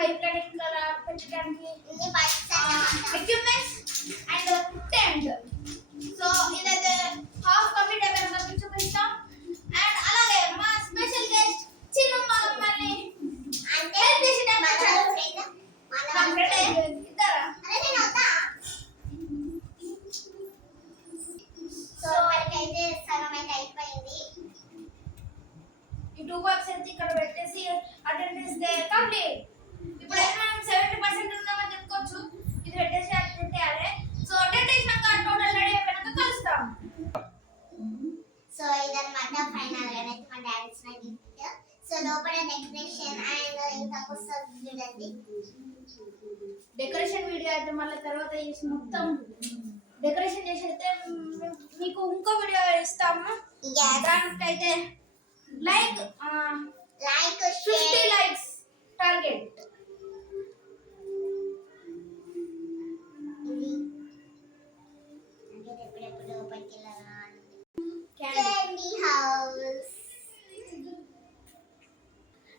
5 ప్లానెట్ల పెట్టడానికి equipments and tent. So ఇదైతే half complete అయిపోయిన తర్వాత చూపిస్తాం. అండ్ అలాగే మా స్పెషల్ గెస్ట్ చిన్నమ్మ మమ్మల్ని అంటే హెల్ప్ చేసేటప్పుడు మన ఫ్రెండ్ ఇద్దరా సో మనకైతే సగం అయితే అయిపోయింది. ఈ 2 బాక్స్ అయితే ఇక్కడ పెట్టేసి అటెండెన్స్ డే కంప్లీట్. ఇప్పుడు మనం 70% ఉన్నామని చెప్పుకోవచ్చు. ఇది పెట్టేసి అటెండ్ చేయాలి. సో అటెండ్ చేసినాక టోటల్ రెడీ అయిపోయినాక కలుస్తాం. సో ఇదన్నమాట ఫైనల్ గా అయితే మా డాడీ ఇచ్చిన గిఫ్ట్. సో లోపల డెకరేషన్ అండ్ ఇంకా పుస్తకం చూడండి. డెకరేషన్ వీడియో అయితే మళ్ళీ తర్వాత చేసి మొత్తం డెకరేషన్ చేసి అయితే మీకు ఇంకో వీడియో ఇస్తాము. దానికైతే like 50 likes target. Candy house.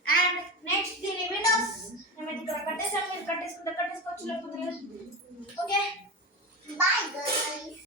And next దీని విండోస్ మేము ఇక్కడ కట్టేసాము. మీరు కట్టేసుకోవచ్చు లేకపోతే ఓకే. Bye guys.